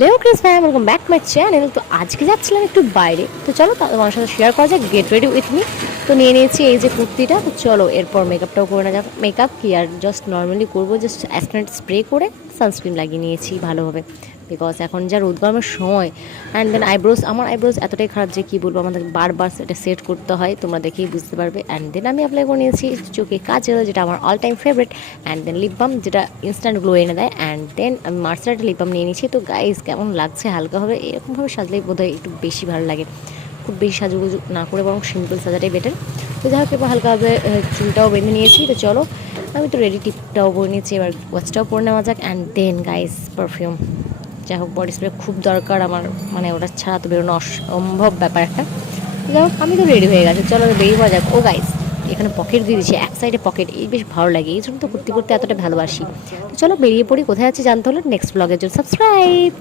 Hello Chris ভাই, welcome back my channel. তো আজকে যাচ্ছিলাম একটু বাইরে, তো চলো তোমার সাথে শেয়ার করা যাক। Get ready with me. তো নিয়ে নিয়েছি এই যে কুর্তিটা, তো চলো এরপর মেকআপটাও করে না যাক। মেকআপ কি আর জাস্ট নর্মালি করবো, জাস্ট অ্যাসনাইট স্প্রে করে সানস্ক্রিন লাগিয়ে নিয়েছি ভালোভাবে, বিকজ এখন যা রোদ গরমের সময়। অ্যান্ড দেন আমার আইব্রোজ এতটাই খারাপ যে কী বলবো, আমাদের বারবার সেটা সেট করতে হয়, তোমরা দেখেই বুঝতে পারবে। অ্যান্ড দেন আমি অ্যাপ্লাই করে নিয়েছি চোখে কাজল, যেটা আমার all time favourite. And then lip balm, যেটা ইনস্ট্যান্ট গ্লো এনে দেয়। অ্যান্ড দেন আমি মার্সারাইটের লিপ বাম নিয়ে নিয়েছি। তো গাইজ কেমন লাগছে হালকাভাবে, এরকমভাবে সাজলেই বোধহয় একটু বেশি ভালো লাগে। খুব বেশি সাজুগুজু না করে বরং সিম্পল সাজাটাই বেটার। তো যাই হোক, এবার হালকাভাবে চুলটাও বেঁধে নিয়েছি। তো চলো, আমি তো রেডি, টিপটাও পরে নিয়েছি, এবার ওয়াচটাও পরে নেওয়া যাক। অ্যান্ড দেন গাইজ পারফিউম, যাই হোক বডি স্প্রে খুব দরকার আমার, মানে ওটা ছাড়া তো বেরোনো অসম্ভব ব্যাপার একটা। যাই হোক, আমি তো রেডি হয়ে গেছি, চলো বেরিয়ে পাওয়া যাক। ও গাইজ, এখানে পকেট দিয়ে দিচ্ছে, এক সাইডে পকেট, এই বেশ ভালো লাগে, এই জন্য তো করতে করতে এতটা ভালোবাসি। তো চলো বেরিয়ে পড়ি, কোথায় আছি জানতে হলে নেক্সট ব্লগের জন্য সাবস্ক্রাইব।